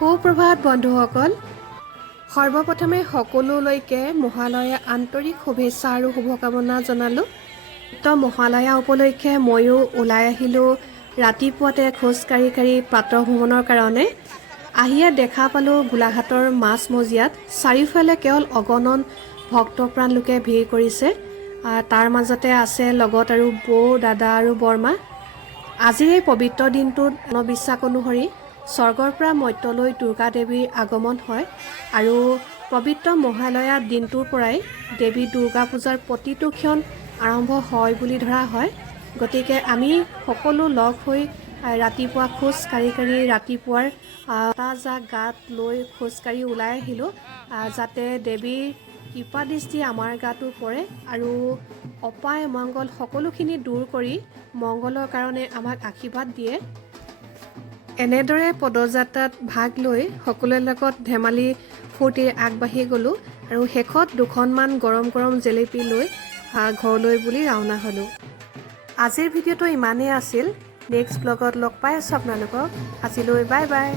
সুপ্ৰভাত বন্ধুসকল সৰ্বপ্ৰথমে সকলোলৈকে মহালয়া আন্তৰিক শুভেচ্ছা আৰু শুভকামনা জনালোঁ। মহালয়া উপলক্ষে ময়ো ওলাই আহিলোঁ ৰাতিপুৱাতে খোজকাঢ়ি প্ৰাতঃ ভ্ৰমণৰ কাৰণে। আহিয়ে দেখা পালোঁ গোলাঘাটৰ মাজমজিয়াত চাৰিওফালে কেৱল অগণন ভক্তপ্ৰাণ লোকে ভিৰ কৰিছে। তাৰ মাজতে আছে লগত আৰু বৌ, দাদা আৰু বৰমা। আজিৰ এই পবিত্ৰ দিনটোত জনবিশ্বাস অনুসৰি স্বৰ্গৰ পৰা মৰ্ত্যলৈ দুৰ্গা দেৱীৰ আগমন হয় আৰু পবিত্ৰ মহালয়া দিনটোৰ পৰাই দেৱী দুৰ্গা পূজাৰ প্ৰতিটো ক্ষণ আৰম্ভ হয় বুলি ধৰা হয়। গতিকে আমি সকলো লগ হৈ ৰাতিপুৱা খোজকাঢ়ি ৰাতিপুৱাৰ তাজা গাত লৈ খোজকাঢ়ি ওলাই আহিলোঁ, যাতে দেৱীৰ কৃপা দৃষ্টি আমাৰ গাতো পৰে আৰু অপায় মংগল সকলোখিনি দূৰ কৰি মংগলৰ কাৰণে আমাক আশীৰ্বাদ দিয়ে। এনেদৰে পদযাত্ৰাত ভাগ লৈ সকলোৰে লগত ধেমালি ফূৰ্তি আগবাঢ়ি গ'লোঁ আৰু শেষত দুখনমান গৰম গৰম জেলেপি লৈ ঘৰলৈ বুলি ৰাওনা হ'লোঁ। আজিৰ ভিডিঅ'টো ইমানেই আছিল। নেক্সট ব্লগত লগ পাই আছোঁ আপোনালোকক। আজিলৈ বাই বাই।